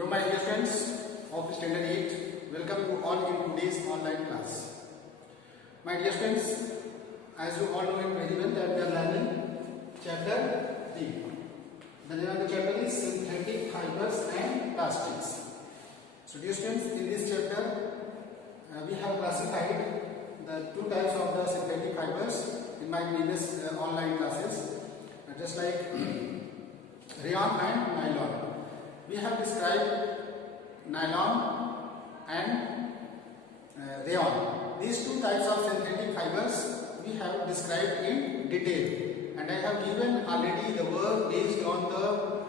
Hello my dear friends of Standard 8, welcome you all in today's online class. My dear friends, as you all know it very well that we are learning chapter 3. The name of the chapter is Synthetic Fibers and Plastics. So dear students, in this chapter we have classified the two types of the synthetic fibers in my previous online classes, just like rayon and nylon. We have described nylon and rayon. These two types of synthetic fibers we have described in detail, and I have given already the work based on the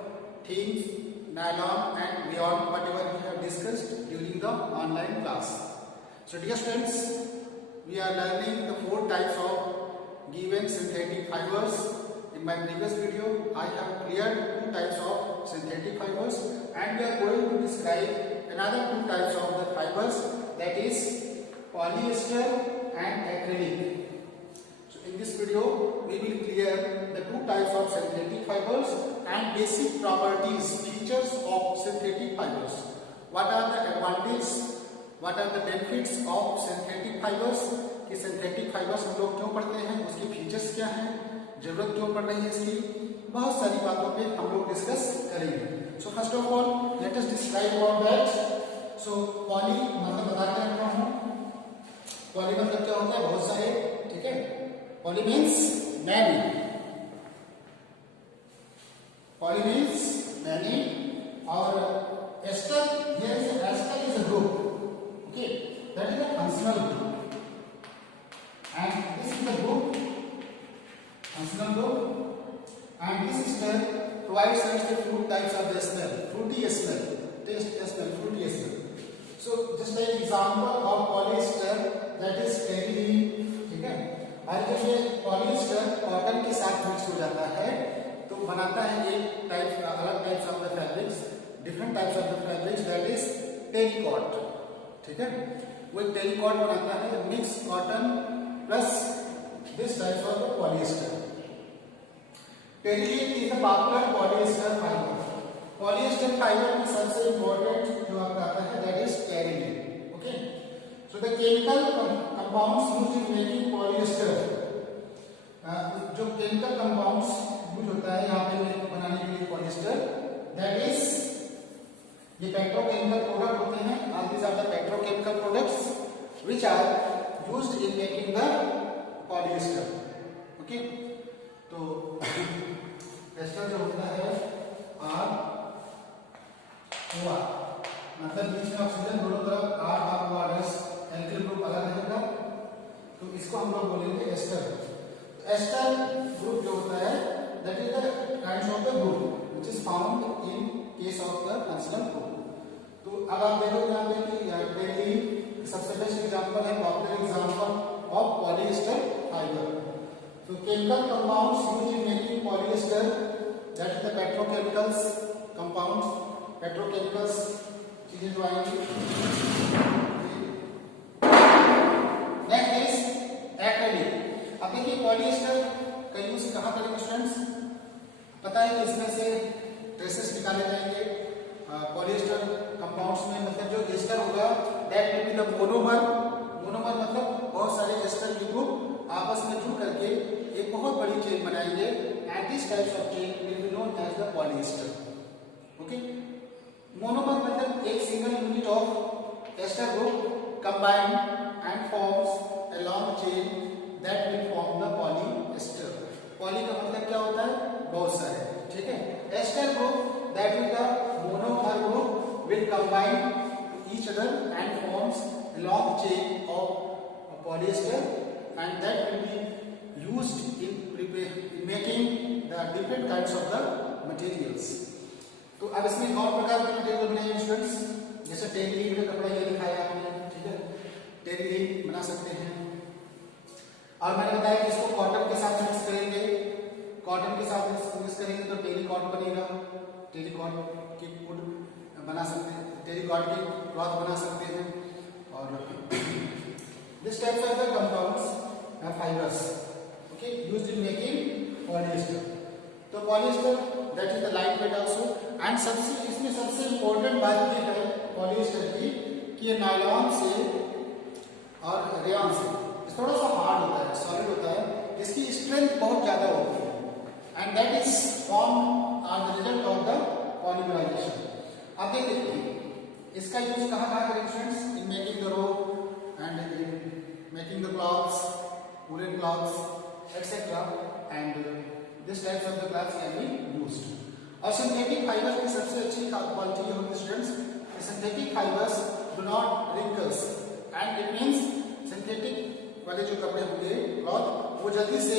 themes nylon and rayon, whatever we have discussed during the online class. So dear students, we are learning the four types of given synthetic fibers. In my previous video, I have cleared two types of synthetic fibers, and we are going to describe another two types of the fibers, that is polyester and acrylic. So in this video, we will clear the two types of synthetic fibers and basic properties, features of synthetic fibers. What are the advantages, what are the benefits of synthetic fibers, कि synthetic fibers हम लोग क्यों पढ़ते हैं, उसकी फीचर्स क्या हैं, जरूरत क्यों पड़ रही है इसकी, बहुत सारी बातों पे हम लोग डिस्कस करेंगे. So first of all let us describe about that. सो पॉली मतलब बताते हैं हूं, पॉली मतलब क्या होता है, बहुत सारे, ठीक है. Poly means many, poly means many, और ester, here is ester is a group, okay, that is a functional group, and this is the group functional group, and this ester provides us the fruit types of the smell, fruity smell, taste smell, fruity smell. So just like example of polyester, that is terylene, ठीक है. और जब ये polyester cotton के साथ मिक्स हो जाता है तो बनाता है एक टाइप, अलग types of the fabrics, different types of the fabrics, that is terricot, ठीक है. वो एक टेरिकॉट बनाता है, mix cotton plus this types of the polyester. Terylene is a popular polyester fiber. Polyester fiber में सबसे important जो आपका आता है, that is terylene. Okay. So the chemical compounds used in making polyester, जो chemical compounds यूज होता है यहाँ पे बनाने के लिए polyester, that is ये petrochemical product होते हैं. All these are the petrochemical products which are used in making the polyester, okay. तो एस्टर जो होता है आर ओ आर, मतलब बीच में ऑक्सीजन दोनों तरफ R R O R S, alkyl group अलग रहेगा, तो इसको हम लोग बोलेंगे एस्टर. एस्टर ग्रुप जो होता है, that is the kinds of the group which is found in case of the functional group. तो अब आप देखो यहाँ पे कि टेरिलीन सबसे बेस्ट एग्जांपल है, popular example of polyester fiber. So chemical compounds used in making polyester, that is the petrochemicals compounds, petrochemicals चीजें जो आएंगी. Next is acrylic. अब देखिए पॉलिएस्टर का यूज कहाँ करेंगे स्टूडेंट्स, पता है कि इसमें से ट्रेसेस निकाले जाएंगे पॉलिएस्टर कंपाउंड्स में, मतलब जो एस्टर होगा that will be the monomer. Monomer मतलब बहुत सारे एस्टर के ग्रुप आपस में जुड़ करके एक बहुत बड़ी चेन बनाएंगे, and this types of chain will be known as the polyester. Okay. Monomer मतलब एक single unit of ester group combined and forms a long chain that will form the polyester. Poly का मतलब क्या होता है, बहुत सारे, ठीक है. Ester group that is the monomer group will combine each other and forms a long chain of polyester, and that will be used in making the different kinds of the materials. तो अब इसमें और प्रकार के मटेरियल बनाएंगे स्टूडेंट्स, जैसे टेरिलीन का कपड़ा ये दिखाया आपने, ठीक है, टेरिलीन बना सकते हैं. और मैंने बताया कि इसको कॉटन के साथ मिक्स करेंगे, कॉटन के साथ मिक्स करेंगे तो टेरिकॉट बनेगा, टेरिकॉट की वुड बना सकते हैं, टेरिकॉट की क्लॉथ बना सकते हैं. और this types of the compounds are fibres, okay, used in making polyester. तो polyester that is the light weight also, and इसमें सबसे इम्पोर्टेंट बात ये है पॉलिएस्टर की कि ये नायलॉन से और रेयॉन से थोड़ा सा हार्ड होता है, सॉलिड होता है, इसकी स्ट्रेंथ बहुत ज्यादा होती है and that is form or the result of the polymerization. अब देखिए इसका यूज कहाँ करेंगे students? In making the rope and in making the clothes, woollen clothes etcetera, and this types of the clothes can be used. और synthetic fibre की सबसे अच्छी quality ये होती है students, synthetic fibres do not wrinkles and it means synthetic वाले जो कपड़े होंगे क्लॉथ वो जल्दी से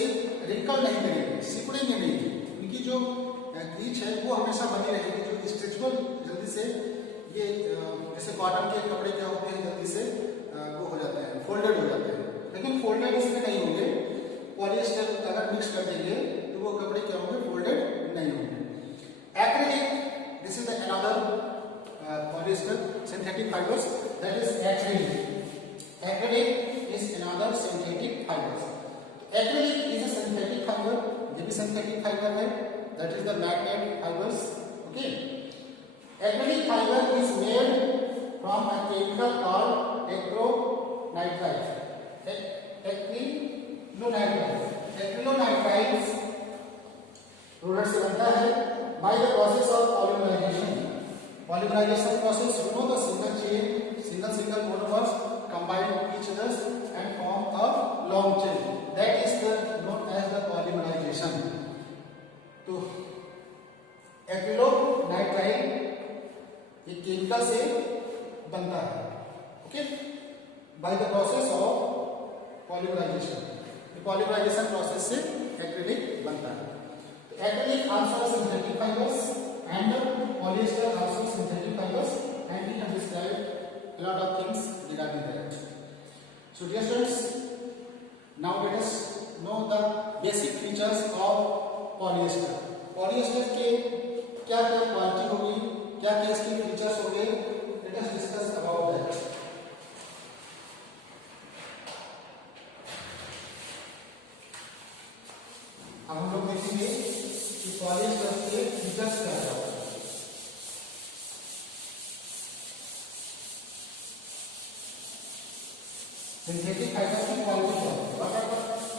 रिंकल नहीं करेंगे, सिकुड़ेंगे नहीं, उनकी जो क्रीच है वो हमेशा बनी रहेगी, जो स्ट्रेचेबल जल्दी से ये जैसे कॉटन के कपड़े क्या होते हैं जल्दी से वो हो जाते हैं, फोल्डेड हो जाते हैं, लेकिन फोल्डेड इसमें नहीं होंगे। पॉलिएस्टर अगर मिक्स कर देंगे तो वो कपड़े क्या होंगे? फोल्डेड नहीं होंगे। Acrylic, this is another polyester synthetic fibres, that is acrylic. Acrylic is another synthetic fibres. Acrylic is a synthetic fibre, ये भी सिंथेटिक फाइबर है, that is the magnet fibres. Okay, acrylic fiber is made from a chemical called acrylonitrile. Acrylonitrile product से बनता है by the process of polymerization. Polymerization process, you know the single chain, single monomers combine each others and form a long chain. That is known as the polymerization. तो acrylonitrile ये chemical से बनता है, okay, by the process of polymerization. Polymerization process से acrylic बनता है। तो acrylic also synthetic fibres and polyester also synthetic fibres and we have described a lot of things regarding that. So dear students, now let us know the basic features of polyester. Polyester के क्या क्या क्वालिटी होगी, क्या क्या इसके फीचर्स होंगे, let us discuss about that. अब हम लोग देखेंगे कि पॉलिएस्टर के फीचर्स क्या क्या होंगे। सिंथेटिक फाइबर की क्वालिटी क्या है? What are the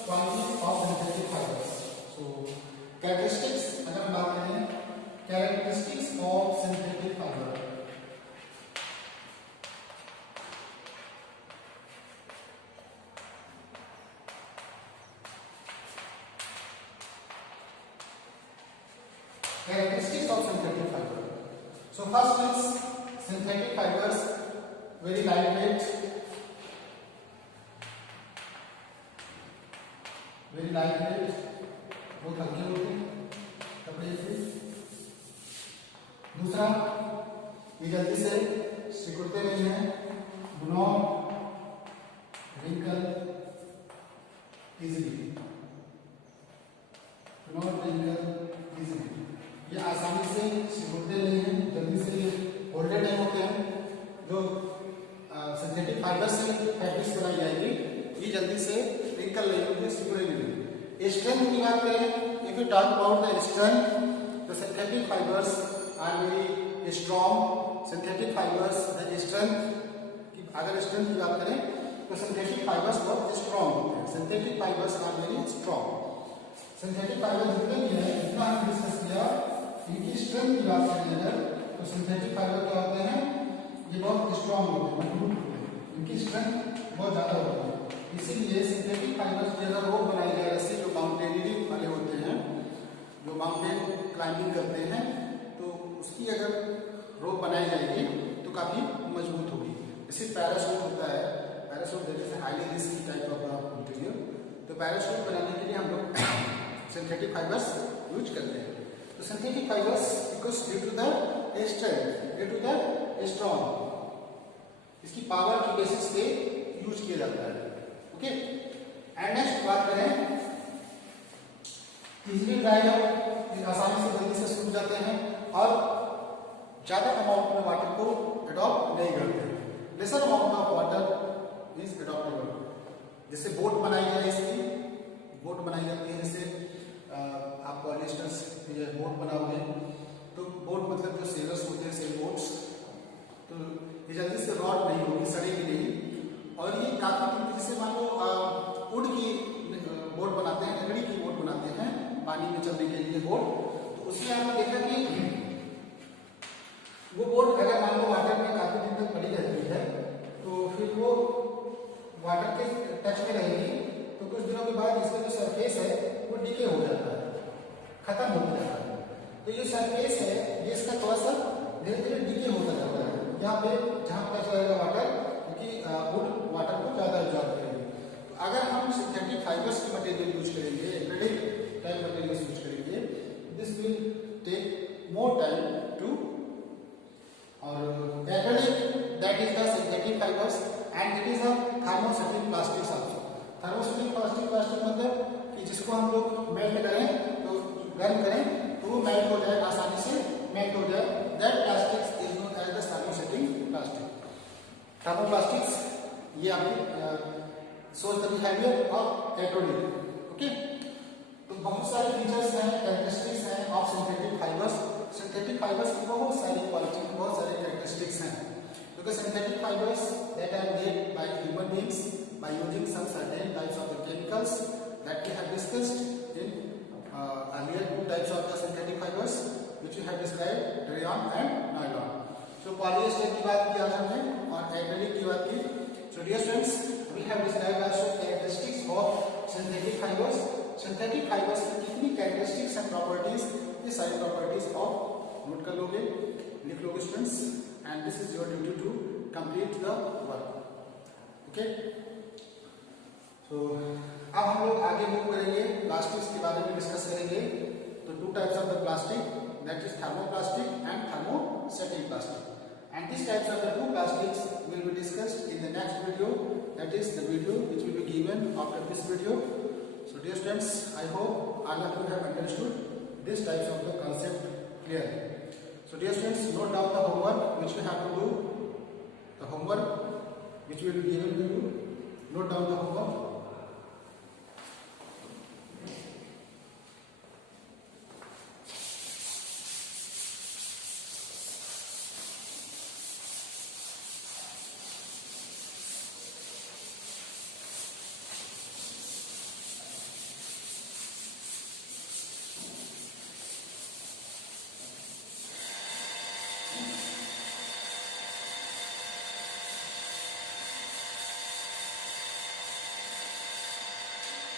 quality of synthetic fibres? So characteristics अगर हम बात करें, characteristics of synthetic fiber. Characteristics of synthetic fiber. So first is synthetic fibers very lightweight, बहुत हल्के होते हैं कपड़े से। दूसरा, ये जल्दी से सिकुड़ते नहीं हैं, do not wrinkle easily, ये आसानी से सिकुड़ते नहीं हैं, जल्दी से फोल्डेड नहीं होते हैं। जो सिंथेटिक फाइबर से फैब्रिक्स बनाई जाएगी ये जल्दी से रिंकल नहीं होंगे, सिकुड़ेंगे नहीं। स्ट्रेंथ की बात करें, if you talk about the strength, the synthetic fibres are very strong. Synthetic fibers, the strength की अगर स्ट्रेंथ की बात करें तो सिंथेटिक फाइबर्स बहुत स्ट्रॉन्ग होते हैं। Synthetic fibres are very strong. Synthetic fibre जितने भी है, जितना हमने डिस्कस किया, इनकी स्ट्रेंथ की बात करें अगर तो सिंथेटिक फाइबर क्या होते हैं? ये बहुत स्ट्रॉन्ग होते हैं, मजबूत होते हैं, इनकी स्ट्रेंथ बहुत ज्यादा होती है। इसीलिए सिंथेटिक फाइबर्स की अगर रोप बनाई जाए, जैसे जो माउंटेनियरिंग वाले होते हैं, जो माउंटेन क्लाइंबिंग करते हैं, उसकी अगर रोप बनाई जाएगी तो काफी मजबूत होगी। जैसे पैराशूट होता है, parachute that is highly risky type of material, तो पैराशूट बनाने के लिए हम लोग सिंथेटिक फाइबर्स यूज करते हैं। तो synthetic fibres because due to the strength, due to the strong, इसकी पावर की बेसिस पे यूज किया जाता है। ओके, एंड नेक्स्ट बात करें, इजीली ड्राई आउट, आसानी से जल्दी से सूख जाते हैं और ज्यादा अमाउंट में वाटर को एडॉप्ट नहीं करते। Lesser amount of water is adoptable. जैसे बोट बनाई जाए, इसकी बोट बनाई जाती है, जैसे आप पॉलिएस्टर से बोट बनाओगे तो बोट मतलब जो सेलर्स होते हैं, सेल बोट्स, तो ये जल्दी से रॉट नहीं होगी, सड़ेगी नहीं। और ये काफी कीमती, जैसे मान लो वुड की बोट बनाते हैं, लकड़ी की बोट बनाते हैं पानी में चलने के लिए बोट, तो उसमें आपने देखा कि वो बोट अगर मान लो वाटर में काफी दिन तक पड़ी रहती है तो फिर वो वाटर के टच में रहेगी, तो कुछ दिनों के बाद इसका जो सरफेस है वो डिके हो जाता है, खत्म हो जाता है। तो ये सरफेस है, ये इसका थोड़ा सा धीरे धीरे डिके होता जाता है यहाँ पे जहाँ टच रहेगा वाटर, क्योंकि वुड वाटर को ज्यादा एब्जॉर्ब करेगी। तो अगर हम सिंथेटिक फाइबर्स की मटेरियल यूज करेंगे, एक्रेलिक टाइप मटेरियल यूज करेंगे, this will take more time to, और acrylic, that is the synthetic fibers and it is a thermosetting plastics also. Thermosetting plastic मतलब कि जिसको हम लोग मेल्ट करें, तो गर्म करें तो वो मेल्ट हो जाए, आसानी से मेल्ट हो जाए, that plastics is known as the thermosetting plastic. Thermoplastics ये आपकी source the behavior of acrylic, okay? तो बहुत सारे फीचर्स हैं, कैरेक्टरिस्टिक्स हैं of synthetic fibres. Synthetic fibres की बहुत सारी क्वालिटी, बहुत सारे कैरेक्टरिस्टिक्स हैं, because synthetic fibers that are made by human beings by using some certain types of the chemicals that we have discussed in earlier two types of the synthetic fibers which we have described, rayon and nylon. So polyester की बात की आज हमने और acrylic की बात की। So dear friends, we have described also characteristics of synthetic fibers. Synthetic fibers की कितनी characteristics and properties, ये सारी properties आप नोट कर लोगे, लिख लोगे students, and this is your duty to complete the work. Okay? So अब हम लोग आगे मूव करेंगे, प्लास्टिक्स के बारे में डिस्कस करेंगे। तो two types of the plastic, that is thermoplastic and thermosetting plastic, and these types of the two plastics will be discussed in the next video, that is the video which will be given after this video. So dear students, I hope all of you have understood these types of the concept clearly. So dear students, note down the homework which you have to do, the homework which will be given to you. Note down the homework.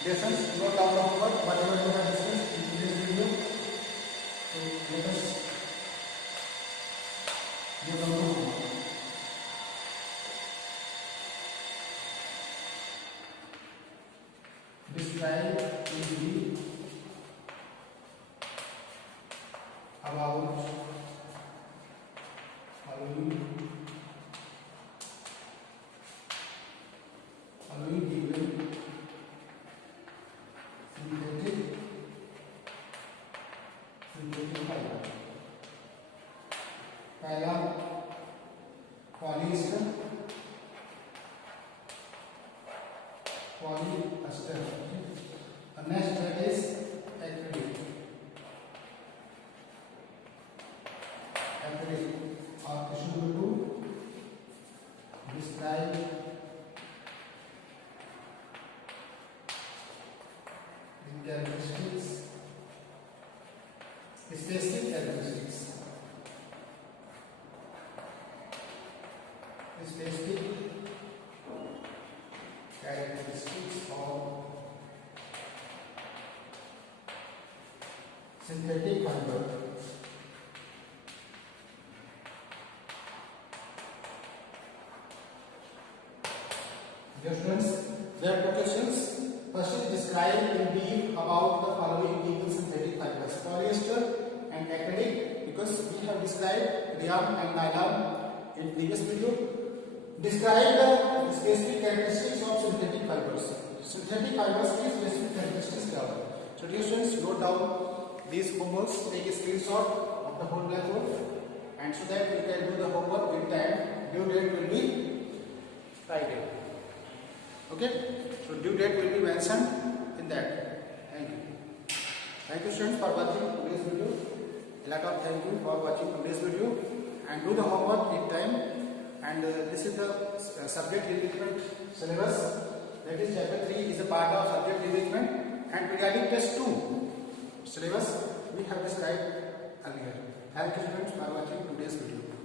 Dear friends, note down the homework, whatever you have discussed in today's video. So let us note down the homework. Describe in brief about following given synthetic fiber. पहला polyester, and next that is acrylic. और question number 2, describe the characteristics, specific characteristics, of synthetic fiber. Dear students, there are two questions. First is describe in brief about the following given synthetic fibers: polyester and acrylic, because we have described rayon and nylon in previous video. Describe the specific characteristics of synthetic fibers. Synthetic fibers की specific characteristics क्या है? So dear students, note down these homeworks, take a screenshot of the whole blackboard, and so that you can do the homework in time. Due date will be Friday. Okay? So due date will be mentioned in that. Thank you. Thank you students for watching today's video. A lot of thank you for watching today's video and do the homework in time. And this is the subject enrichment syllabus. That is chapter 3 is a part of subject enrichment and periodic test 2 syllabus we have described earlier. Thank you students for watching today's video.